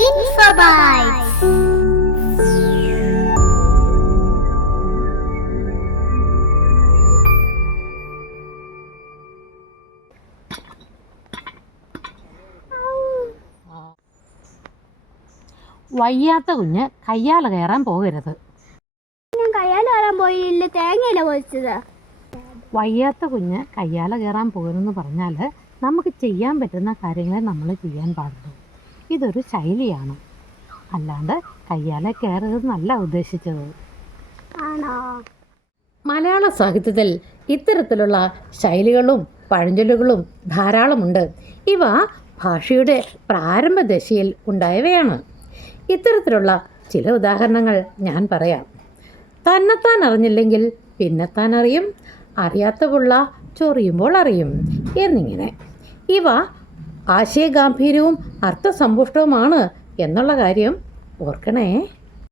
Infobytes. വയ്യാത്ത കുഞ്ഞ് കയ്യാല കയറാൻ പോകരുത്. ഞാൻ കയ്യാല കയറാൻ പോയില്ല, തേങ്ങയില പൊളിച്ചത്. വയ്യാത്ത കുഞ്ഞ് കയ്യാല കയറാൻ പോകരുതെന്ന് പറഞ്ഞാൽ നമുക്ക് ചെയ്യാൻ പറ്റുന്ന കാര്യങ്ങളെ നമ്മൾ ചെയ്യാൻ പാടുള്ളൂ. ഇതൊരു ശൈലിയാണ്, അല്ലാണ്ട് കയ്യാല കയറരുതെന്നല്ല ഉദ്ദേശിച്ചത്. ആണോ? മലയാള സാഹിത്യത്തിൽ ഇത്തരത്തിലുള്ള ശൈലികളും പഴഞ്ചൊല്ലുകളും ധാരാളമുണ്ട്. ഇവ ഭാഷയുടെ പ്രാരംഭ ദശയിൽ ഉണ്ടായവയാണ്. ഇത്തരത്തിലുള്ള ചില ഉദാഹരണങ്ങൾ ഞാൻ പറയാം. തന്നെത്താൻ അറിഞ്ഞില്ലെങ്കിൽ പിന്നെത്താൻ അറിയും, അറിയാത്ത പുള്ള ചൊറിയുമ്പോൾ അറിയും എന്നിങ്ങനെ. ഇവ ആശയഗാംഭീര്യവും അർത്ഥസമ്പുഷ്ടവുമാണ് എന്നുള്ള കാര്യം ഓർക്കണേ.